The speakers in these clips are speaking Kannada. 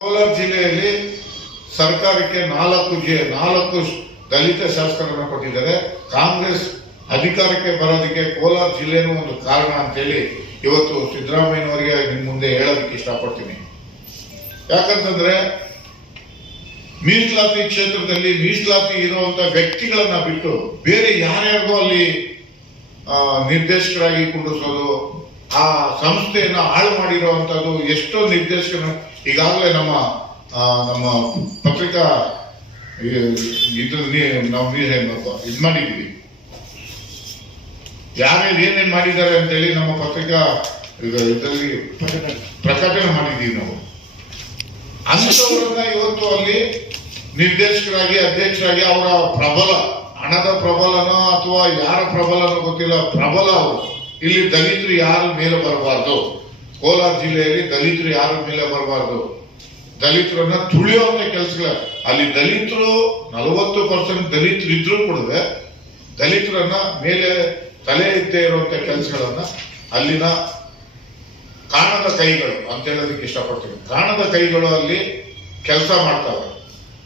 ಕೋಲಾರ ಜಿಲ್ಲೆಯಲ್ಲಿ ಸರ್ಕಾರಕ್ಕೆ ನಾಲ್ಕು ದಲಿತ ಶಾಸಕರನ್ನು ಕೊಟ್ಟಿದ್ದಾರೆ. ಕಾಂಗ್ರೆಸ್ ಅಧಿಕಾರಕ್ಕೆ ಬರೋದಕ್ಕೆ ಕೋಲಾರ ಜಿಲ್ಲೆನೂ ಒಂದು ಕಾರಣ ಅಂತೇಳಿ ಇವತ್ತು ಸಿದ್ದರಾಮಯ್ಯನವರಿಗೆ ನಿಮ್ಮ ಮುಂದೆ ಹೇಳೋದಕ್ಕೆ ಇಷ್ಟಪಡ್ತೀನಿ. ಯಾಕಂತಂದ್ರೆ ಮೀಸಲಾತಿ ಕ್ಷೇತ್ರದಲ್ಲಿ ಮೀಸಲಾತಿ ಇರುವಂತ ವ್ಯಕ್ತಿಗಳನ್ನ ಬಿಟ್ಟು ಬೇರೆ ಯಾರ್ಯಾರಿಗೂ ಅಲ್ಲಿ ನಿರ್ದೇಶಕರಾಗಿ ಕುಂಡಿಸೋದು, ಆ ಸಂಸ್ಥೆಯನ್ನ ಹಾಳು ಮಾಡಿರುವಂತದ್ದು ಎಷ್ಟೋ ನಿರ್ದೇಶಕರು ಈಗಾಗಲೇ ನಮ್ಮ ಪತ್ರಿಕಾ ನಾವು ಇದು ಮಾಡಿದ್ವಿ. ಯಾರ್ಯಾರು ಏನೇನ್ ಮಾಡಿದ್ದಾರೆ ಅಂತೇಳಿ ನಮ್ಮ ಪತ್ರಿಕಾ ಇದರಲ್ಲಿ ಪ್ರಕಟಣೆ ಮಾಡಿದೀವಿ ನಾವು. ಅಂಥವ್ರನ್ನ ಇವತ್ತು ಅಲ್ಲಿ ನಿರ್ದೇಶಕರಾಗಿ ಅಧ್ಯಕ್ಷರಾಗಿ ಅವರ ಪ್ರಬಲ ಹಣದ ಪ್ರಬಲನೋ ಅಥವಾ ಯಾರ ಪ್ರಬಲನೋ ಗೊತ್ತಿಲ್ಲ, ಪ್ರಬಲ ಅವರು. ಇಲ್ಲಿ ದಲಿತರು ಯಾರ ಮೇಲೆ ಬರಬಾರ್ದು, ಕೋಲಾರ ಜಿಲ್ಲೆಯಲ್ಲಿ ದಲಿತರು ಯಾರ ಮೇಲೆ ಬರಬಾರ್ದು, ದಲಿತರನ್ನ ತುಳಿಯುವಂತ ಕೆಲಸಗಳ ಅಲ್ಲಿ ದಲಿತರು 40% ದಲಿತರು ಇದ್ರೂ ಕೂಡ ದಲಿತರನ್ನ ಮೇಲೆ ತಲೆ ಎತ್ತೇ ಇರುವಂತ ಕೆಲಸಗಳನ್ನ ಅಲ್ಲಿನ ಕಾಣದ ಕೈಗಳು ಅಂತ ಹೇಳೋದಕ್ಕೆ ಇಷ್ಟಪಡ್ತೀನಿ. ಕಾಣದ ಕೈಗಳು ಅಲ್ಲಿ ಕೆಲಸ ಮಾಡ್ತಾವೆ.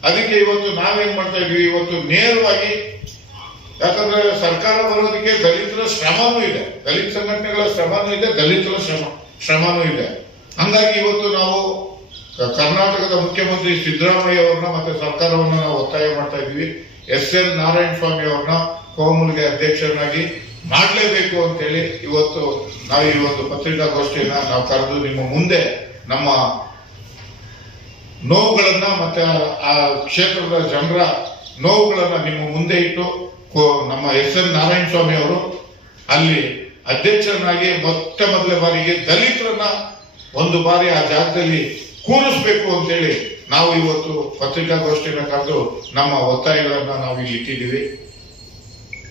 ಅದಕ್ಕೆ ಇವತ್ತು ನಾವೇನ್ ಮಾಡ್ತಾ ಇದೀವಿ, ಇವತ್ತು ನೇರವಾಗಿ, ಯಾಕಂದ್ರೆ ಸರ್ಕಾರ ಬರೋದಕ್ಕೆ ದಲಿತರ ಶ್ರಮನೂ ಇದೆ, ದಲಿತ ಸಂಘಟನೆಗಳ ಶ್ರಮನೂ ಇದೆ, ದಲಿತರ ಶ್ರಮನೂ ಇದೆ. ಹಂಗಾಗಿ ಇವತ್ತು ನಾವು ಕರ್ನಾಟಕದ ಮುಖ್ಯಮಂತ್ರಿ ಸಿದ್ದರಾಮಯ್ಯ ಅವ್ರನ್ನ ಮತ್ತೆ ಸರ್ಕಾರವನ್ನ ನಾವು ಒತ್ತಾಯ ಮಾಡ್ತಾ ಇದ್ವಿ. SN ನಾರಾಯಣ ಸ್ವಾಮಿ ಅವ್ರನ್ನ ಕೋಮುಲ್ಗೆ ಅಧ್ಯಕ್ಷರನ್ನಾಗಿ ಮಾಡಲೇಬೇಕು ಅಂತ ಹೇಳಿ ಇವತ್ತು ನಾವು ಈ ಒಂದು ಪತ್ರಿಕಾಗೋಷ್ಠಿಯನ್ನ ನಾವು ಕರೆದು ನಿಮ್ಮ ಮುಂದೆ ನಮ್ಮ ನೋವುಗಳನ್ನ ಮತ್ತೆ ಆ ಕ್ಷೇತ್ರದ ಜನರ ನೋವುಗಳನ್ನ ನಿಮ್ಮ ಮುಂದೆ ಇಟ್ಟು ನಮ್ಮ SN ನಾರಾಯಣ ಸ್ವಾಮಿ ಅವರು ಅಲ್ಲಿ ಅಧ್ಯಕ್ಷರನ್ನಾಗಿ ಮೊದಲ ಬಾರಿಗೆ ದಲಿತರನ್ನ ಒಂದು ಬಾರಿ ಆ ಜಾಗದಲ್ಲಿ ಕೂರಿಸ್ಬೇಕು ಅಂತೇಳಿ ನಾವು ಇವತ್ತು ಪತ್ರಿಕಾಗೋಷ್ಠಿಯನ್ನ ಕರೆದು ನಮ್ಮ ಒತ್ತಾಯಗಳನ್ನ ನಾವು ಇಲ್ಲಿ ಇಟ್ಟಿದ್ದೀವಿ.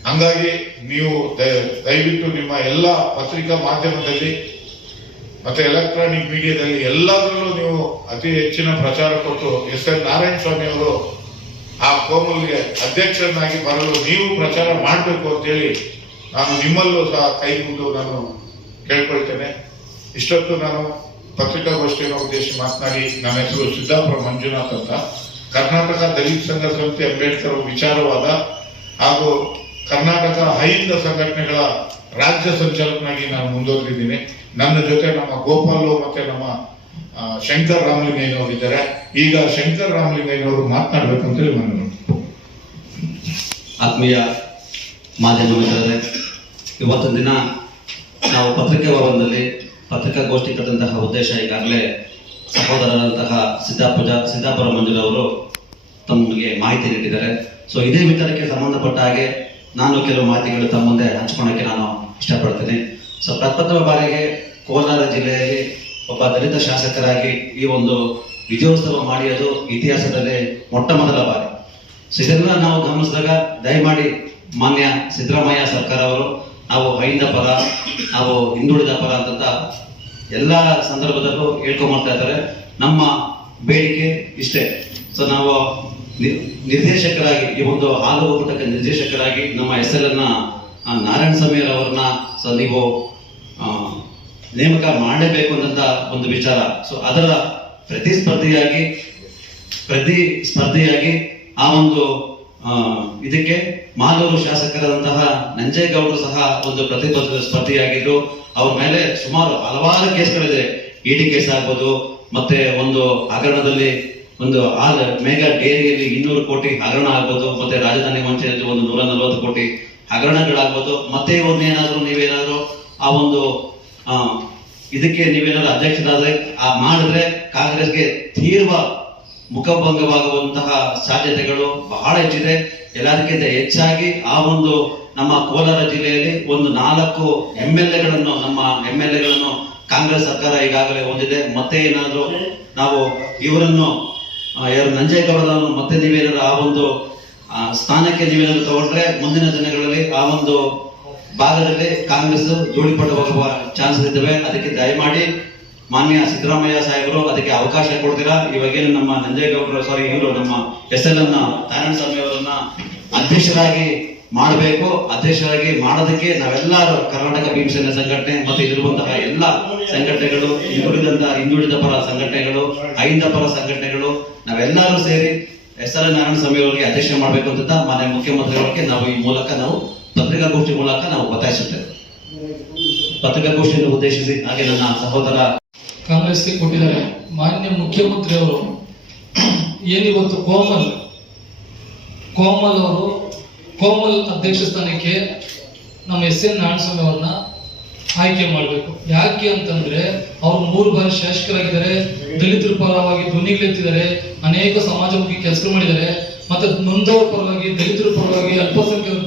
ಹಂಗಾಗಿ ನೀವು ದಯವಿಟ್ಟು ನಿಮ್ಮ ಎಲ್ಲ ಪತ್ರಿಕಾ ಮಾಧ್ಯಮದಲ್ಲಿ ಮತ್ತೆ ಎಲೆಕ್ಟ್ರಾನಿಕ್ ಮೀಡಿಯಾದಲ್ಲಿ ಎಲ್ಲದರಲ್ಲೂ ನೀವು ಅತಿ ಹೆಚ್ಚಿನ ಪ್ರಚಾರ ಕೊಟ್ಟು SN ನಾರಾಯಣ ಸ್ವಾಮಿ ಅವರು ಆ ಕೋಮುಲ್ಗೆ ಅಧ್ಯಕ್ಷರನ್ನಾಗಿ ಬರಲು ನೀವು ಪ್ರಚಾರ ಮಾಡಬೇಕು ಅಂತೇಳಿ ನಾನು ನಿಮ್ಮಲ್ಲೂ ಸಹ ಕೈ ಮುಗಿದು ನಾನು ಕೇಳ್ಕೊಳ್ತೇನೆ. ಇಷ್ಟೊತ್ತು ನಾನು ಪತ್ರಿಕಾಗೋಷ್ಠಿಯನ್ನು ಉದ್ದೇಶಿಸಿ ಮಾತನಾಡಿ, ನನ್ನ ಹೆಸರು ಸಿದ್ದಾಪುರ ಮಂಜುನಾಥ್ ಅಂತ, ಕರ್ನಾಟಕ ದಲಿತ ಸಂಘ ಸಂಸ್ಥೆ ಅಂಬೇಡ್ಕರ್ ವಿಚಾರವಾದ ಹಾಗೂ ಕರ್ನಾಟಕ ಅಹಿಂದ ಸಂಘಟನೆಗಳ ರಾಜ್ಯ ಸಂಚಾಲಕನಾಗಿ ನಾನು ಮುಂದುವರೆದಿದ್ದೀನಿ. ನನ್ನ ಜೊತೆ ನಮ್ಮ ಗೋಪಾಲು ಮತ್ತೆ ನಮ್ಮ ಶಂಕರ್ ರಾಮಲಿಂಗಯ್ಯನವರು ಇದ್ದಾರೆ. ಈಗ ಶಂಕರ್ ರಾಮಲಿಂಗಯ್ಯನವರು ಮಾತನಾಡಬೇಕಂತೇಳಿ ನಾನು. ಆತ್ಮೀಯ ಮಾಧ್ಯಮ ಮಿತ್ರರೇ, ಇವತ್ತಿನ ದಿನ ನಾವು ಪತ್ರಿಕಾ ಭವನದಲ್ಲಿ ಪತ್ರಿಕಾಗೋಷ್ಠಿ ಕರೆದಂತಹ ಉದ್ದೇಶ ಈಗಾಗಲೇ ಸಹೋದರರಂತಹ ಸಿದ್ದಾಪುರ ಮಂಜುರವರು ತಮಗೆ ಮಾಹಿತಿ ನೀಡಿದ್ದಾರೆ. ಸೊ ಇದೇ ವಿಚಾರಕ್ಕೆ ಸಂಬಂಧಪಟ್ಟ ಹಾಗೆ ನಾನು ಕೆಲವು ಮಾಹಿತಿಗಳು ತಮ್ಮ ಮುಂದೆ ಹಂಚಿಕೊಳ್ಳೋಕೆ ನಾನು ಇಷ್ಟಪಡ್ತೇನೆ. ಸೊ ಪ್ರಥಮ ಬಾರಿಗೆ ಕೋಲಾರ ಜಿಲ್ಲೆಯಲ್ಲಿ ಒಬ್ಬ ದಲಿತ ಶಾಸಕರಾಗಿ ಈ ಒಂದು ವಿಜಯೋತ್ಸವ ಮಾಡಿಯೋದು ಇತಿಹಾಸದಲ್ಲಿ ಮೊಟ್ಟ ಮೊದಲ ಬಾರಿ. ಸೊ ಇದನ್ನ ನಾವು ಗಮನಿಸಿದಾಗ ದಯಮಾಡಿ ಮಾನ್ಯ ಸಿದ್ದರಾಮಯ್ಯ ಸರ್ಕಾರ ಅವರು ನಾವು ಅಹಿಂದ ಪರ, ನಾವು ಹಿಂದುಳಿದ ಪರ ಅಂತ ಎಲ್ಲ ಸಂದರ್ಭದಲ್ಲೂ ಹೇಳ್ಕೊಂಡ್ಬರ್ತಾ ಇದ್ದಾರೆ. ನಮ್ಮ ಬೇಡಿಕೆ ಇಷ್ಟೇ. ಸೊ ನಾವು ನಿರ್ದೇಶಕರಾಗಿ ಈ ಒಂದು ಹಾಲು ಒಕ್ಕೂಟಕ್ಕೆ ನಿರ್ದೇಶಕರಾಗಿ ನಮ್ಮ SN ನಾರಾಯಣ ಸ್ವಾಮಿ ಅವರನ್ನ ಸೊ ನೀವು ನೇಮಕ ಮಾಡಲೇಬೇಕು ಅಂತ ಒಂದು ವಿಚಾರ. ಸೊ ಅದರ ಪ್ರತಿಸ್ಪರ್ಧಿಯಾಗಿ ಆ ಒಂದು ಇದಕ್ಕೆ ಮಾಲೂರು ಶಾಸಕರಾದಂತಹ ನಂಜೇಗೌಡರು ಸಹ ಒಂದು ಸ್ಪರ್ಧಿಯಾಗಿದ್ದು ಅವ್ರ ಮೇಲೆ ಸುಮಾರು ಹಲವಾರು ಕೇಸ್ಗಳಿದೆ. ED ಕೇಸ್ ಆಗ್ಬೋದು, ಮತ್ತೆ ಒಂದು ಹಗರಣದಲ್ಲಿ ಒಂದು ಮೇಘಾ ಡೇರಿಯಲ್ಲಿ 200 ಕೋಟಿ ಹಗರಣ ಆಗ್ಬೋದು, ಮತ್ತೆ ರಾಜಧಾನಿ ವಂಚನೆಯಲ್ಲಿ ಒಂದು 140 ಕೋಟಿ ಹಗರಣಗಳಾಗ್ಬೋದು. ಮತ್ತೆ ಒಂದೇನಾದ್ರೂ ನೀವೇನಾದ್ರೂ ಆ ಒಂದು ಇದಕ್ಕೆ ನೀವೇನಾದ್ರೂ ಅಧ್ಯಕ್ಷರಾದ್ರೆ ಮಾಡಿದ್ರೆ ಕಾಂಗ್ರೆಸ್ಗೆ ತೀವ್ರ ಮುಖಭಂಗವಾಗುವಂತಹ ಸಾಧ್ಯತೆಗಳು ಬಹಳ ಹೆಚ್ಚಿದೆ. ಎಲ್ಲದಕ್ಕಿಂತ ಹೆಚ್ಚಾಗಿ ಆ ಒಂದು ನಮ್ಮ ಕೋಲಾರ ಜಿಲ್ಲೆಯಲ್ಲಿ ಒಂದು 4 MLAಗಳನ್ನು ಕಾಂಗ್ರೆಸ್ ಸರ್ಕಾರ ಈಗಾಗಲೇ ಹೊಂದಿದೆ. ಮತ್ತೆ ಏನಾದ್ರು ನಾವು ಇವರನ್ನು ನಂಜೇಗೌಡರನ್ನು ಮತ್ತೆ ನೀವೇನಾದ್ರು ಆ ಒಂದು ಸ್ಥಾನಕ್ಕೆ ನೀವೇನಾದ್ರು ತಗೊಂಡ್ರೆ ಮುಂದಿನ ದಿನಗಳಲ್ಲಿ ಆ ಒಂದು ಭಾಗದಲ್ಲಿ ಕಾಂಗ್ರೆಸ್ ಜೋಡಿಪಟ್ಟು ಹೋಗುವ ಚಾನ್ಸಸ್ ಇದ್ದಾವೆ. ಅದಕ್ಕೆ ದಯಮಾಡಿ ಮಾನ್ಯ ಸಿದ್ದರಾಮಯ್ಯ ಸಾಹೇಬರು ಅದಕ್ಕೆ ಅವಕಾಶ ಕೊಡ್ತೀರಾ. ಇವಾಗ ನಮ್ಮ ನಂಜೇಗೌಡರು ಇವರು ನಮ್ಮ SN ನಾರಾಯಣ ಸ್ವಾಮಿ ಅವರನ್ನ ಅಧ್ಯಕ್ಷರಾಗಿ ಮಾಡಬೇಕು. ಅಧ್ಯಕ್ಷರಾಗಿ ಮಾಡೋದಕ್ಕೆ ನಾವೆಲ್ಲರೂ ಕರ್ನಾಟಕ ಭೀಮಸೇನೆ ಸಂಘಟನೆ ಮತ್ತು ಇಲ್ಲಿರುವಂತಹ ಎಲ್ಲ ಸಂಘಟನೆಗಳು, ಹಿಂದುಳಿದ ಪರ ಸಂಘಟನೆಗಳು, ಅಹಿಂದ ಪರ ಸಂಘಟನೆಗಳು, ನಾವೆಲ್ಲರೂ ಸೇರಿ SR ನಾರಾಯಣ ಸ್ವಾಮಿ ಅವರಿಗೆ ಅಧ್ಯಕ್ಷ ಮಾಡಬೇಕು ಅಂತ ಮಾನ್ಯ ಮುಖ್ಯಮಂತ್ರಿಗಳಿಗೆ ನಾವು ಈ ಮೂಲಕ ನಾವು ಪತ್ರಿಕಾಗೋಷ್ಠಿ ಮೂಲಕ ನಾವು ಒತ್ತಾಯಿಸುತ್ತೇವೆ. ಪತ್ರಿಕಾಗೋಷ್ಠಿಯನ್ನು ಉದ್ದೇಶಿಸಿ ಹಾಗೆ ನನ್ನ ಸಹೋದರ ಕಾಂಗ್ರೆಸ್ಗೆ ಕೊಟ್ಟಿದ್ದಾರೆ. ಮಾನ್ಯ ಮುಖ್ಯಮಂತ್ರಿ ಅವರು ಏನಿವತ್ತು ಕೋಮಲ್ ಅವರು ಕೋಮಲ್ ಅಧ್ಯಕ್ಷ ಸ್ಥಾನಕ್ಕೆ ನಮ್ಮ SN ನಾರಾಯಣಸ್ವಾಮಿ ಅವ್ರನ್ನ ಆಯ್ಕೆ ಮಾಡಬೇಕು. ಯಾಕೆ ಅಂತಂದ್ರೆ ಅವರು 3 ಬಾರಿ ಶಾಸಕರಾಗಿದ್ದಾರೆ, ದಲಿತರ ಪರವಾಗಿ ಧ್ವನಿಗಳೆತ್ತಿದ್ದಾರೆ, ಅನೇಕ ಸಮಾಜಮುಖಿ ಕೆಲಸ ಮಾಡಿದ್ದಾರೆ, ಮತ್ತೆ ನೊಂದವರ ಪರವಾಗಿ, ದಲಿತರ ಪರವಾಗಿ, ಅಲ್ಪಸಂಖ್ಯಾತರ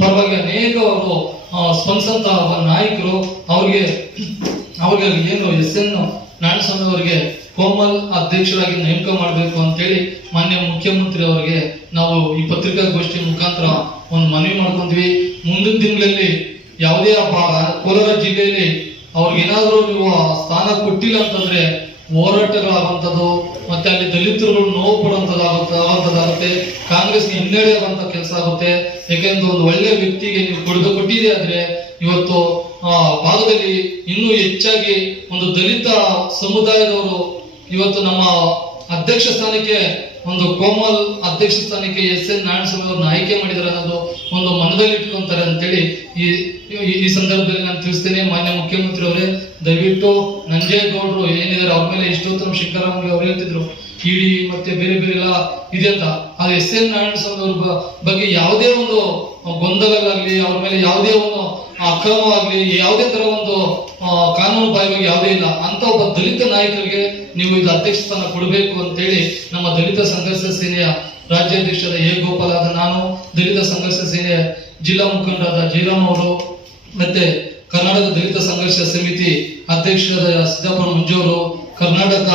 ಪರವಾಗಿ ಅನೇಕ ಅವರು ಸ್ಪಂದಿಸಂತಹ ನಾಯಕರು. ಅವ್ರಿಗೆ ಏನು SN ನಾರಾಯಣಸ್ವಾಮಿ ಅವರಿಗೆ ಕೋಮಲ್ ಅಧ್ಯಕ್ಷರಾಗಿ ನೇಮಕ ಮಾಡಬೇಕು ಅಂತೇಳಿ ಮಾನ್ಯ ಮುಖ್ಯಮಂತ್ರಿ ಅವರಿಗೆ ನಾವು ಈ ಪತ್ರಿಕಾಗೋಷ್ಠಿ ಮುಖಾಂತರ ಒಂದು ಮನವಿ ಮಾಡ್ಕೊಂಡ್ವಿ. ಮುಂದಿನ ದಿನಗಳಲ್ಲಿ ಯಾವುದೇ ಕೋಲಾರ ಜಿಲ್ಲೆಯಲ್ಲಿ ಅವ್ರಿಗೆ ಏನಾದರೂ ನೀವು ಸ್ಥಾನ ಕೊಟ್ಟಿಲ್ಲ ಅಂತಂದ್ರೆ ಹೋರಾಟಗಳಾಗುವಂಥದ್ದು, ಮತ್ತೆ ಅಲ್ಲಿ ದಲಿತರು ನೋವು ಪಡುವಂಥದ್ದಾಗುತ್ತೆ, ಕಾಂಗ್ರೆಸ್ಗೆ ಹಿನ್ನಡೆ ಆಗುವಂತ ಕೆಲಸ ಆಗುತ್ತೆ. ಯಾಕೆಂದ್ರೆ ಒಂದು ಒಳ್ಳೆ ವ್ಯಕ್ತಿಗೆ ನೀವು ಕೊಟ್ಟಿದೆ ಆದ್ರೆ ಇವತ್ತು ಭಾಗದಲ್ಲಿ ಇನ್ನೂ ಹೆಚ್ಚಾಗಿ ಒಂದು ದಲಿತ ಸಮುದಾಯದವರು ಇವತ್ತು ನಮ್ಮ ಅಧ್ಯಕ್ಷ ಸ್ಥಾನಕ್ಕೆ ಒಂದು ಕೋಮಲ್ ಅಧ್ಯಕ್ಷ ಸ್ಥಾನಕ್ಕೆ SN ನಾರಾಯಣಸ್ವಾಮಿ ಅವ್ರನ್ನ ಆಯ್ಕೆ ಮಾಡಿದ್ದಾರೆ ಅನ್ನೋದು ಒಂದು ಮನದಲ್ಲಿ ಇಟ್ಕೊಂತಾರೆ ಅಂತೇಳಿ ಈ ಸಂದರ್ಭದಲ್ಲಿ ನಾನು ತಿಳಿಸ್ತೇನೆ. ಮಾನ್ಯ ಮುಖ್ಯಮಂತ್ರಿ ಅವರೇ, ದಯವಿಟ್ಟು ನಂಜೇಗೌಡರು ಏನಿದ್ದಾರೆ ಅವ್ರ ಮೇಲೆ ಇಷ್ಟೋತ್ತಮ ಶಿಖರಾಮುಲು ಅವ್ರು ಹೇಳ್ತಿದ್ರು ಇಡಿ ಮತ್ತೆ ಬೇರೆ ಬೇರೆ ಎಲ್ಲ ಇದೆ ಅಂತ. ಅದು SN ನಾರಾಯಣಸ್ವಾಮಿ ಅವ್ರ ಬಗ್ಗೆ ಯಾವುದೇ ಒಂದು ಗೊಂದಲಗಳಾಗ್ಲಿ, ಅವ್ರ ಮೇಲೆ ಯಾವುದೇ ಒಂದು ಅಕ್ರಮವಾಗ್ಲಿ, ಯಾವುದೇ ತರ ಒಂದು ಕಾನೂನು ಬಾಹಿರವಾಗಿ ಯಾವುದೇ ಇಲ್ಲ ಅಂತ ಒಬ್ಬ ದಲಿತ ನಾಯಕರಿಗೆ ನೀವು ಇದು ಅಧ್ಯಕ್ಷ ಸ್ಥಾನ ಕೊಡಬೇಕು ಅಂತೇಳಿ ನಮ್ಮ ದಲಿತ ಸಂಘರ್ಷ ಸೇನೆಯ ರಾಜ್ಯಾಧ್ಯಕ್ಷರಾದ ಎ ಗೋಪಾಲಾದ ನಾನು, ದಲಿತ ಸಂಘರ್ಷ ಸೇನೆಯ ಜಿಲ್ಲಾ ಮುಖಂಡರಾದ ಜಯರಾಮ್ ಅವರು, ಮತ್ತೆ ಕರ್ನಾಟಕ ದಲಿತ ಸಂಘರ್ಷ ಸಮಿತಿ ಅಧ್ಯಕ್ಷರಾದ ಸಿದ್ದಾಪುರ ಮಂಜು ಅವರು, ಕರ್ನಾಟಕ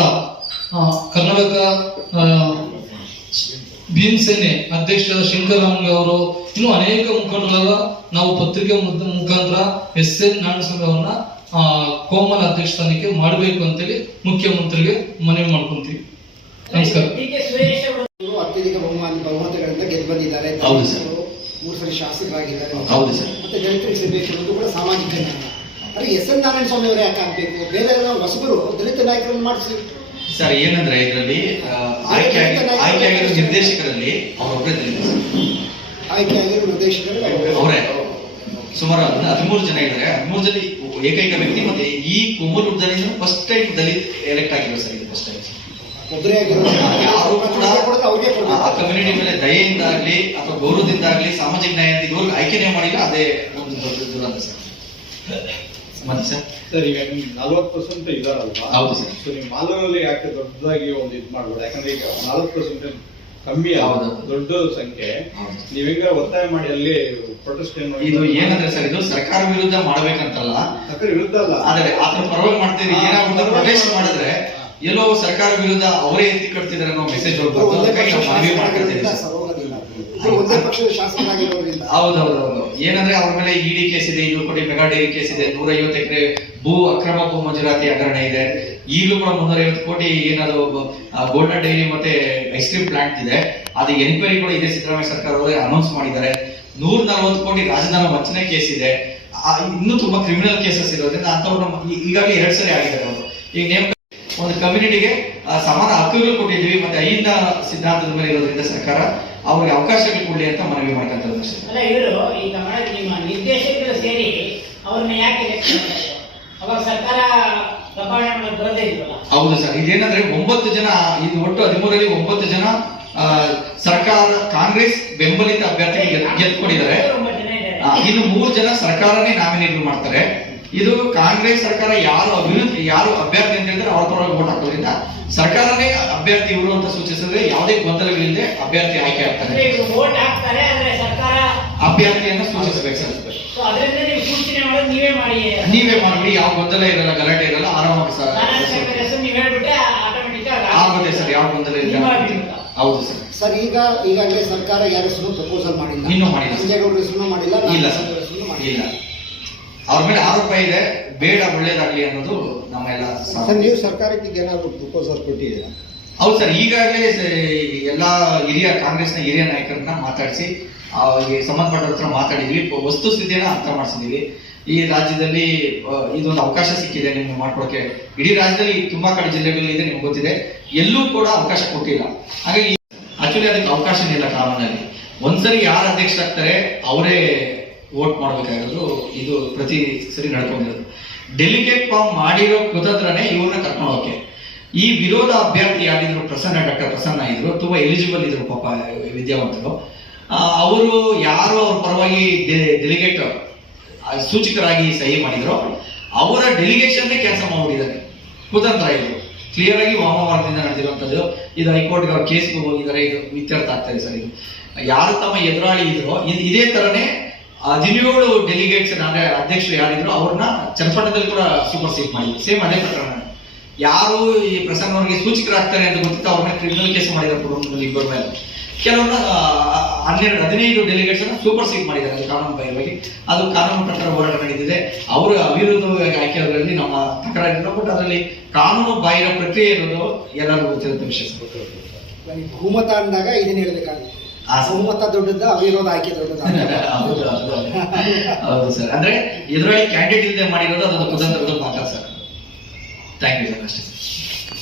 ಭೀಮಸೇನೆ ಅಧ್ಯಕ್ಷರಾದ ಶಂಕರರಾಮಯ್ಯ ಅವರು, ಇನ್ನು ಅನೇಕ ಮುಖಂಡರಾದ ನಾವು ಪತ್ರಿಕೆ ಮುಖಾಂತರ SN ನಾರಾಯಣಸ್ವಾಮಿ ಅವ್ರನ್ನ ಕೋಮಲ್ ಅಧ್ಯಕ್ಷ ಸ್ಥಾನಕ್ಕೆ ಮಾಡಬೇಕು ಅಂತೇಳಿ ಮುಖ್ಯಮಂತ್ರಿಗೆ ಮನವಿ ಮಾಡ್ಕೊಂತೀವಿ. ನಮಸ್ಕಾರ. ಅತ್ಯಧಿಕ ಬಹುಮತಗಳಿಂದ ಗೆದ್ದು ಬಂದಿದ್ದಾರೆ. 3 ಸರಿ ಶಾಸಕರಾಗಿದ್ದಾರೆ. ಮತ್ತೆ ದಲಿತರಿಗೆ ಸಿಗಬೇಕು ಅನ್ನೋದು ಕೂಡ ಸಾಮಾಜಿಕ ನ್ಯಾಯ. ಅಲ್ಲಿ SN ನಾರಾಯಣಸ್ವಾಮಿ ಅವರೇ ಯಾಕೆ ಆಗ್ಬೇಕು? ಬೇರೆ ಹೊಸಬರು ದಲಿತ ನಾಯಕರನ್ನು ಮಾಡಿಸಿ ಸರ್. ಏನಂದ್ರೆ ಇದರಲ್ಲಿ ಆಯ್ಕೆಯಾಗಿರೋ ನಿರ್ದೇಶಕರಲ್ಲಿ ಅವರೊಬ್ಬರೇ ದಲಿತ, ಆಯ್ಕೆಯಾಗಿರೋ ನಿರ್ದೇಶಕರು ಅವರೇ ಸುಮಾರು 13 ಜನ ಇದ್ದಾರೆ. 13 ಜನ ಏಕೈಕ ವ್ಯಕ್ತಿ. ಮತ್ತೆ ಈ ಕುಮೂಲ್ ಉದ್ದಾನಿಂದ ಫಸ್ಟ್ ಟೈಮ್ ದಲಿತ್ ಎಲೆಕ್ಟ್ ಆಗಿರೋ ಸರ್, ಇದು ಫಸ್ಟ್ ಟೈಮ್. ಒಬ್ಬರೇ ಆಗಿರೋ ಯಾರು ಕೂಡ ಆ ಕಮ್ಯುನಿಟಿ ಮೇಲೆ ದಯೆಯಿಂದ ಆಗ್ಲಿ ಅಥವಾ ಗೌರವದಿಂದ ಆಗ್ಲಿ ಸಾಮಾಜಿಕ ನ್ಯಾಯ ಇದುವರೆಗೂ ಆಯ್ಕೆನೇ ಮಾಡಿಲ್ಲ. ಅದೇ ಒಂದು ದೊಡ್ಡ ದುರಂತ ಸರ್. ಮತ್ತೆ ಸರ್, ಈಗ ನಿಮ್ಗೆ 40% ಇದಾರಲ್ವಾ? ಹೌದು ಸರ್. ಸೊ ನೀವು ಮಾಲೂರಲ್ಲಿ ಯಾಕೆ ದೊಡ್ಡದಾಗಿ ಒಂದು ಇದು ಮಾಡ್ಬೋದು? ಯಾಕಂದ್ರೆ ಈಗ 40% ಕಮ್ಮಿ ಆಗೋದು ದೊಡ್ಡ ಸಂಖ್ಯೆ. ನೀವ್ ಹೆಂಗ ಒತ್ತಾಯ ಮಾಡಿ ಅಲ್ಲಿ ಪ್ರೊಟೆಸ್ಟ್ ಇದು ಏನಂದ್ರೆ ಸರ್, ಇದು ಸರ್ಕಾರ ವಿರುದ್ಧ ಮಾಡ್ಬೇಕಂತಲ್ಲ, ಸರ್ಕಾರ ವಿರುದ್ಧ ಅಲ್ಲ, ಆದ್ರೆ ಆತರ ಪರವಾಗಿ ಮಾಡ್ತೀರಿ. ಏನಾಗುತ್ತೆ, ಪ್ರೊಟೆಸ್ಟ್ ಮಾಡಿದ್ರೆ ಎಲ್ಲೋ ಸರ್ಕಾರ ವಿರುದ್ಧ ಅವರೇ ಎತ್ತಿ ಕಟ್ತಿದ್ದಾರೆ ಅನ್ನೋ ಮೆಸೇಜ್ ಮನವಿ ಮಾಡ್ಕೊಳ್ತೀನಿ. ಹೌದೌದೌದು. ಏನಂದ್ರೆ ಅವ್ರ ಮೇಲೆ ಇಡಿ ಕೇಸ್ ಇದೆ, 200 ಕೋಟಿ ಮೆಗಾ ಡೈರಿ ಕೇಸ್ ಇದೆ, 150 ಎಕರೆ ಅಕ್ರಮ ಭೂ ಮಂಜೂರಾತಿ ಹಗರಣ ಇದೆ. ಈಗಲೂ ಕೂಡ 350 ಕೋಟಿ ಏನದು ಗೋಲ್ಡನ್ ಡೈರಿ ಮತ್ತೆ ಐಸ್ ಕ್ರೀಮ್ ಪ್ಲಾಂಟ್ ಇದೆ, ಅದು ಎನ್ಕ್ವೈರಿ ಕೂಡ ಇದೆ. ಸಿದ್ದರಾಮಯ್ಯ ಸರ್ಕಾರ ಅವರೇ ಅನೌನ್ಸ್ ಮಾಡಿದ್ದಾರೆ. 140 ಕೋಟಿ ರಾಜಧಾನಿ ವಂಚನೆ ಕೇಸ್ ಇದೆ. ಇನ್ನೂ ತುಂಬಾ ಕ್ರಿಮಿನಲ್ ಕೇಸಸ್ ಇರೋದ್ರಿಂದ ಅಂತವ್ರು ಈಗಾಗಲೇ 2 ಸರಿ ಆಗಿದ್ದಾರೆ. ಅವರು ಈಗ ನೇಮಕ ಒಂದು ಕಮ್ಯುನಿಟಿಗೆ ಸಮಾನ ಹಕ್ಕುಗಳು ಕೊಟ್ಟಿದ್ವಿ, ಮತ್ತೆ ಅಹಿಂದ ಸಿದ್ಧಾಂತದ ಮೇಲೆ ಇರೋದ್ರಿಂದ ಸರ್ಕಾರ ಅವ್ರಿಗೆ ಅವಕಾಶಗಳು ಕೊಡ್ಲಿ ಅಂತ ಮನವಿ ಮಾಡ್ಕೊಂತಾರೆ. ಅಲ್ಲ, ಇವರು ಈಗ ನಿಮ್ಮ ನಿರ್ದೇಶಕರು ಸೇರಿ ಅವ್ರನ್ನ ಯಾಕೆ ಅವಾಗ ಸರ್ಕಾರ ದಬ್ಬಾವಣೆ ಮಾಡೋದು ಬರೋದೇ ಇಲ್ವಲ್ಲ? ಹೌದು ಸರ್. ಇದೇನಂದ್ರೆ 9 ಜನ, ಇದು ಒಟ್ಟು 13ರಲ್ಲಿ 9 ಜನ ಸರ್ಕಾರ ಕಾಂಗ್ರೆಸ್ ಬೆಂಬಲಿತ ಅಭ್ಯರ್ಥಿಗೆ ಗೆದ್ದುಕೊಂಡಿದ್ದಾರೆ. ಇನ್ನು 3 ಜನ ಸರ್ಕಾರನೇ ನಾಮಿನೇಟ್ ಮಾಡ್ತಾರೆ. ಇದು ಕಾಂಗ್ರೆಸ್ ಸರ್ಕಾರ ಯಾರು ಅಭ್ಯರ್ಥಿ ಅಂತ ಹೇಳಿದ್ರೆ ಅವ್ರ ಪರವಾಗಿ ವೋಟ್ ಹಾಕೋದ್ರಿಂದ ಸರ್ಕಾರನೇ ಅಭ್ಯರ್ಥಿ ಇವರು ಅಂತ ಸೂಚಿಸಿದ್ರೆ ಯಾವುದೇ ಗೊಂದಲಗಳಿಲ್ಲದೆ ಅಭ್ಯರ್ಥಿ ಆಯ್ಕೆ ಆಗ್ತಾರೆ. ಅಭ್ಯರ್ಥಿಯನ್ನ ಸೂಚಿಸಬೇಕು ಸರ್. ನೀವೇ ಮಾಡಿ, ಯಾವ ಗೊಂದಲ ಇರಲ್ಲ, ಗಲಾಟೆ ಇರಲ್ಲ, ಆರಾಮಾಗಿ ಸರ್ ಆಗುತ್ತೆ ಸರ್, ಯಾವ ಗೊಂದಲ ಇಲ್ಲ. ಹೌದು ಸರ್. ಸರ್, ಈಗಾಗಲೇ ಸರ್ಕಾರ ಯಾರ ಹೆಸರು ಪ್ರಪೋಸಲ್ ಮಾಡಿಲ್ಲ, ಇನ್ನೂ ಮಾಡಿಲ್ಲ, ಸಂಜೇಗೌಡರ ಹೆಸರು ಮಾಡಿಲ್ಲ. ಇಲ್ಲ ಸರ್, ಇಲ್ಲ. ಅವ್ರ ಮೇಲೆ ಆರೋಪ ಇದೆ, ಬೇಡ ಒಳ್ಳೇದಾಗ್ಲಿ ಅನ್ನೋದು ನಮ್ಮೆಲ್ಲ. ನೀವು ಸರ್ಕಾರಕ್ಕೆ ಏನಾದ್ರು ಪ್ರಪೋಸಲ್ ಕೊಟ್ಟಿದ್ದೀರಾ? ಹೌದು ಸರ್. ಈಗಾಗಲೇ ಎಲ್ಲಾ ಕಾಂಗ್ರೆಸ್ನ ಹಿರಿಯ ನಾಯಕರನ್ನ ಮಾತಾಡಿಸಿ ಅವ್ರಿಗೆ ಸಂಬಂಧಪಟ್ಟ ಹತ್ರ ಮಾತಾಡಿದ್ವಿ, ವಸ್ತುಸ್ಥಿತಿಯನ್ನ ಅರ್ಥ ಮಾಡಿಸಿದೀವಿ. ಈ ರಾಜ್ಯದಲ್ಲಿ ಇದೊಂದು ಅವಕಾಶ ಸಿಕ್ಕಿದೆ ನಿಮ್ಗೆ ಮಾಡ್ಕೊಳಕ್ಕೆ. ಇಡೀ ರಾಜ್ಯದಲ್ಲಿ ತುಂಬಾ ಕಡೆ ಜಿಲ್ಲೆಗಳಲ್ಲಿ ಇದೆ, ನಿಮ್ಗೆ ಗೊತ್ತಿದೆ, ಎಲ್ಲೂ ಕೂಡ ಅವಕಾಶ ಕೊಟ್ಟಿಲ್ಲ. ಹಾಗಾಗಿ ಆಕ್ಚುಲಿ ಅದಕ್ಕೆ ಅವಕಾಶನೇ ಇಲ್ಲ ಕಾನೂನಲ್ಲಿ. ಒಂದ್ಸರಿ ಯಾರು ಅಧ್ಯಕ್ಷರಾಗ್ತಾರೆ ಅವರೇ ವೋಟ್ ಮಾಡ್ಬೇಕಾಗಿರೋದು, ಇದು ಪ್ರತಿ ಸರಿ ನಡ್ಕೊಂಡಿರೋದು. ಡೆಲಿಗೇಟ್ ಫಾರ್ಮ್ ಮಾಡಿರೋ ಕುತಂತ್ರನೇ ಇವ್ರನ್ನ ಕರ್ಕೊಂಡು ಹೋಗಕ್ಕೆ. ಈ ವಿರೋಧ ಅಭ್ಯರ್ಥಿ ಯಾರಿದ್ರು ಡಾಕ್ಟರ್ ಪ್ರಸನ್ನ ಇದ್ರು, ತುಂಬಾ ಎಲಿಜಿಬಲ್ ಇದ್ರು, ಪಾಪ ವಿದ್ಯಾವಂತರು. ಅವರು ಯಾರು ಅವ್ರ ಪರವಾಗಿ ಡೆಲಿಗೇಟ್ ಸೂಚಕರಾಗಿ ಸಹಿ ಮಾಡಿದ್ರು, ಅವರ ಡೆಲಿಗೇಷನ್ ಕ್ಯಾನ್ಸಲ್ ಮಾಡ್ಬಿಟ್ಟಿದ್ದಾರೆ. ಕುತಂತ್ರ ಇದು ಕ್ಲಿಯರ್ ಆಗಿ ವಾಮಮಾರ್ಗದಿಂದ ನಡೆದಿರುವಂತದ್ದು. ಇದು ಹೈಕೋರ್ಟ್ಗೆ ಅವ್ರ ಕೇಸ್ಗೆ ಹೋಗಿದ್ದಾರೆ, ಇದು ಇತ್ಯರ್ಥ ಆಗ್ತದೆ ಸರ್. ಇದು ಯಾರು ತಮ್ಮ ಎದುರಾಳಿ ಇದ್ರು ಇದೇ ತರನೇ 17 ಡೆಲಿಗೇಟ್ಸ್ ಅಂದ್ರೆ ಅಧ್ಯಕ್ಷರು ಯಾರಿದ್ರು ಅವ್ರನ್ನ ಚನ್ನಪಟ್ಟಣದಲ್ಲಿ ಕೂಡ ಸೂಪರ್ ಸೀಟ್ ಮಾಡಿದ್ರು. ಸೇಮ್ ಅದೇ ಪ್ರಕರಣ. ಯಾರು ಈ ಪ್ರಸನ್ನ ಅವರಿಗೆ ಸೂಚಕರಾಗ್ತಾರೆ ಅಂತ ಗೊತ್ತಿತ್ತು, ಅವ್ರನ್ನ ಕ್ರಿಮಿನಲ್ ಕೇಸ್ ಮಾಡಿದ್ದಾರೆ ಕುಟುಂಬದಲ್ಲಿ ಇಬ್ಬರ ಮೇಲೆ. ಕೆಲವನ್ನ 15 ಡೆಲಿಗೇಟ್ಸ್ ಅನ್ನ ಸೂಪರ್ ಸೀಟ್ ಮಾಡಿದ್ದಾರೆ, ಅದು ಕಾನೂನು ಬಾಹಿರವಾಗಿ. ಅದು ಕಾನೂನು ಪ್ರಕಾರ ಹೋರಾಟ ನಡೆದಿದೆ. ಅವರು ಅವಿರೋಧವಾಗಿ ಆಯ್ಕೆಯವರಲ್ಲಿ ನಮ್ಮ ತಕರಾರಿಲ್ಲ. ಬಟ್ ಅದರಲ್ಲಿ ಕಾನೂನು ಬಾಹಿರ ಪ್ರಕ್ರಿಯೆ ಇರೋದು ಎಲ್ಲರಿಗೂ ಗೊತ್ತಿರುತ್ತೆ ವಿಷಯ. ಬಹುಮತ ಅಂದಾಗ ಇದನ್ನ ಹೇಳ್ಬೇಕಾಗುತ್ತೆ. ಬಹುಮತ ದೊಡ್ಡದ, ಅವಿರೋಧ ಆಯ್ಕೆ ದೊಡ್ಡದ. ಹೌದು ಸರ್. ಅಂದ್ರೆ ಎದುರಾಳಿ ಕ್ಯಾಂಡಿಡೇಟ್ ಇಲ್ಲದೆ ಮಾಡಿರೋದು ಅದೊಂದು ಕುತಂತ್ರದ ಭಾಗ ಸರ್. Thank you sir. ಅಷ್ಟೇ ಸರ್.